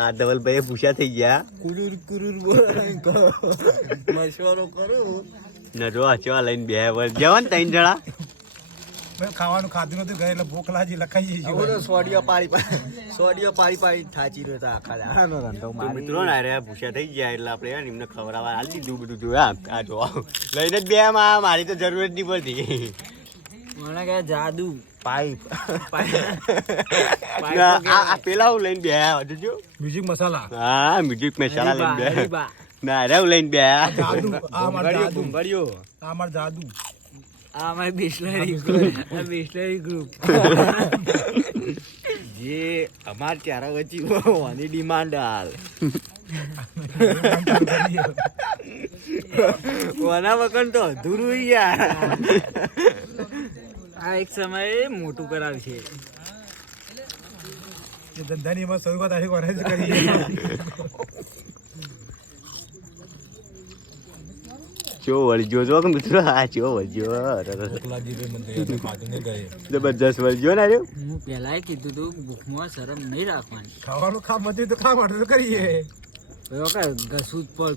આ ધવલભાઈ ભૂસા થઈ ગયા. કુરુર કુરુર બોલાય મશવરો કરું નજો આચવા લઈને બે વર જવાન ત્રણ જણા. ખાવાનું ખાધું નતું ઘરે એટલે ભૂખ લાગી લખાઈ જઈ હવે તો સોડિયો પાડી થાચી રહ્યો હતા આખા આનો રંધો તો મારી મિત્રો ના રે ભૂસા થઈ ગયા એટલે આપણે એમને ખવડાવવા આલી દીધું બધું જોયા. આ જો લઈને જ બે માં મારી તો જરૂર જ નહીં પડતી. મને કહે જાદુ પાઇપ આ પેલા હું લઈને બે જો મ્યુઝિક મસાલા હા મ્યુઝિક મસાલા લઈને બે ના રે હું લઈને બે જાદુ આ માર જાદુ ભંગડ્યો આ માર જાદુ આ મારી બિસ્લરી ગ્રુપ જે અમાર ચારા વચ્ચે વાની ડિમાન્ડ હાલ વાના વગર તો અધૂરું યાર આ એક સમયે મોટું કરાવશે એ ધંધાની એમાં શરૂઆત આખી વરસ કરી ચો વળજો જો કે મિત્રો આ ચો વળજો જબરજસ્ત વળજો ને રહ્યો. હું પેલા કીધું તું ભૂખમાં શરમ નહીં રાખવાની ખાવાનું ખા મજૂરી તો ખા માટે તો કરીએ ઘસું જ પડ